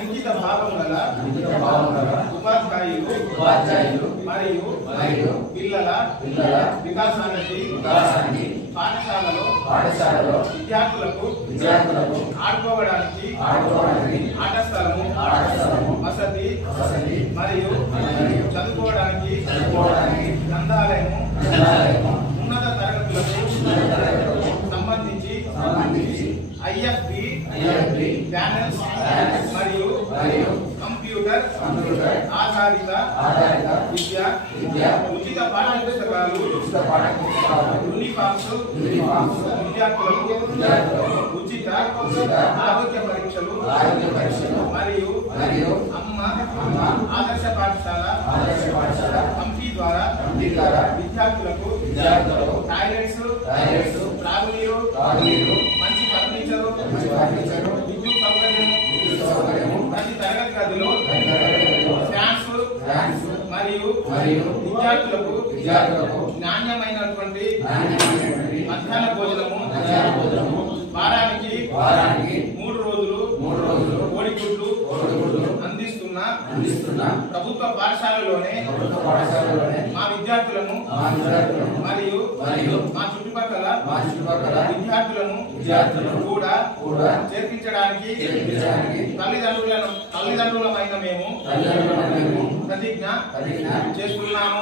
అంకిత భావం గల ఉపాధ్యాయులు మరియు పిల్లల వికాసానికి పాఠశాలలో విద్యార్థులకు ఆడుకోవడానికి ఆట స్థలము వసతి మరియు చదువుకోవడానికి గ్రంథాలయము ఉన్నత తరగతులకు సంబంధించి IFB ప్యానెల్స్ మరియు కంప్యూటర్ ఆధారిత విద్య ఉచిత పాఠ్యపుస్తకాలు యూనిఫామ్స్ విద్యార్థులకు ఉచిత ఆరోగ్య పరీక్షలు మరియు అమ్మ ఆదర్శ పాఠశాల కమిటీ ద్వారా విద్యార్థులకు టాయిలెట్స్ త్రాగునీరు మంచి ఫర్నిచర్ విద్యుత్ సౌకర్యము ప్రతి తరగతి గదిలో ఫ్యాన్స్ మరియు విద్యార్థులకు నాణ్యమైనటువంటి మధ్యాహ్న భోజనము వారానికి 3 రోజులు కోడిగుడ్లు అందిస్తున్న ప్రభుత్వ పాఠశాలలోనే మా విద్యార్థులను మరియు మా చుట్టుపక్కల విద్యార్థులను కూడా చేర్పించడానికి తల్లిదండ్రులమైన మేము ప్రతిజ్ఞ చేస్తున్నాము.